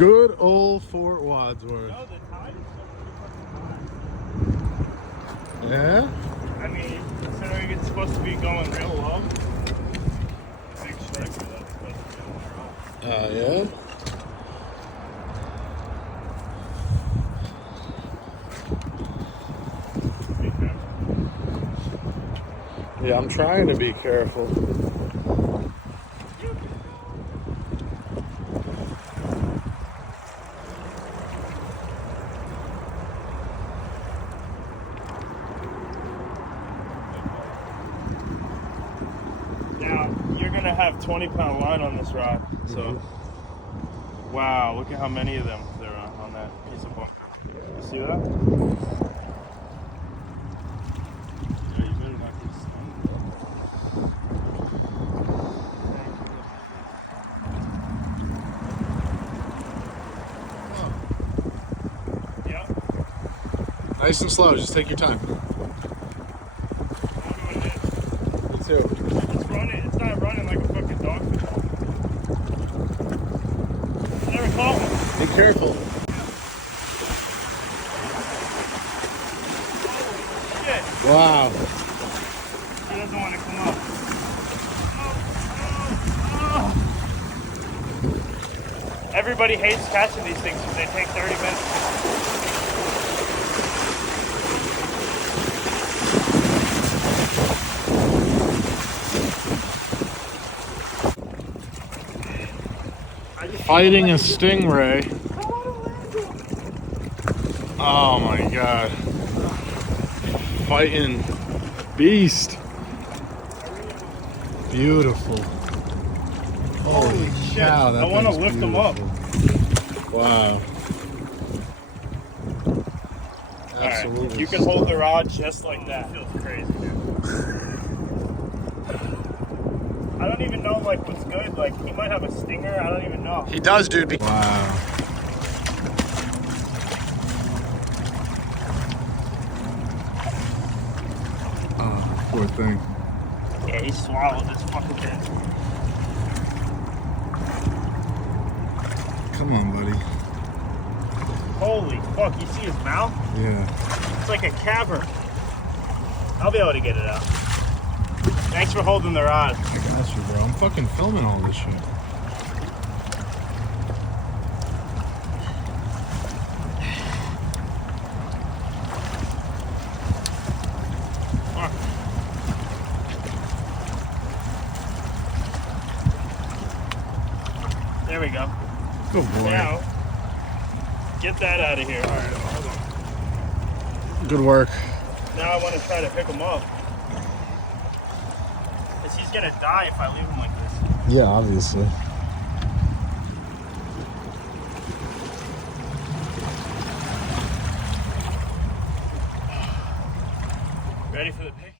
Good old Fort Wadsworth. No, the tide is so Yeah? I mean, considering it's supposed to be going real low. Big striker that's supposed to be going real low. Yeah? Be careful. Yeah, I'm trying to be careful. Now, you're going to have 20-pound line on this rod. So, wow, look at how many of them there are on that piece of bunker. You see that? Yeah, you better not get stung. Yep. Nice and slow, just take your time. I'm doing this. Me too. It's running. It's not running like a fucking dogfish. Never caught one. Be careful. Shit. Wow. He doesn't want to come up. Everybody hates catching these things because they take 30 minutes. Fighting a stingray. Oh my god. Fighting beast. Beautiful. Holy shit. cow, that I wanna thing's lift him up. beautiful. Wow. Absolutely. Alright, you can hold the rod just like that. Feels crazy, dude. I don't even know like what's good. Like he might have a stinger. I don't even know. He does, dude. Wow. Oh, poor thing. Yeah, he swallowed this fucking thing. Come on, buddy. Holy fuck! You see his mouth? Yeah. It's like a cavern. I'll be able to get it out. Thanks for holding the rod. I got you, bro. I'm fucking filming all this shit. Fuck. There we go. Good boy. Now, get that out of here. All right, hold on. Good work. Now I want to try to pick him up. Because he's going to die if I leave him like this. Yeah, obviously. Ready for the pick?